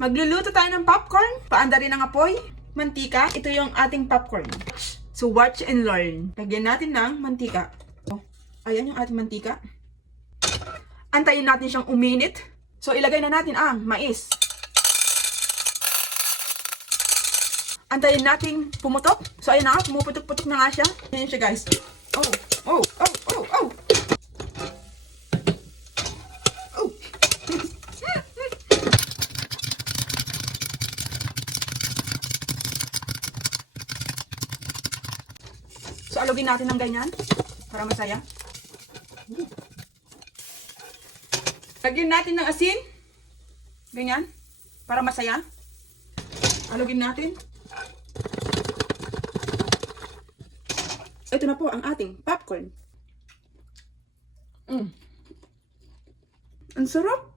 Magluluto tayo ng popcorn. Paanda rin ang apoy. Mantika. Ito yung ating popcorn. So, watch and learn. Lagyan natin ng mantika. Ayan yung ating mantika. Antayin natin siyang uminit. So, ilagay na natin ang mais. Antayin natin pumutok. So, ayan na nga. Pumuputok-putok na nga siya. Ayan siya, guys. Oh. So, alugin natin ng ganyan para masaya. Lagyan natin ng asin. Ganyan. Para masaya. Alugin natin. Ito na po ang ating popcorn. Ang sarap.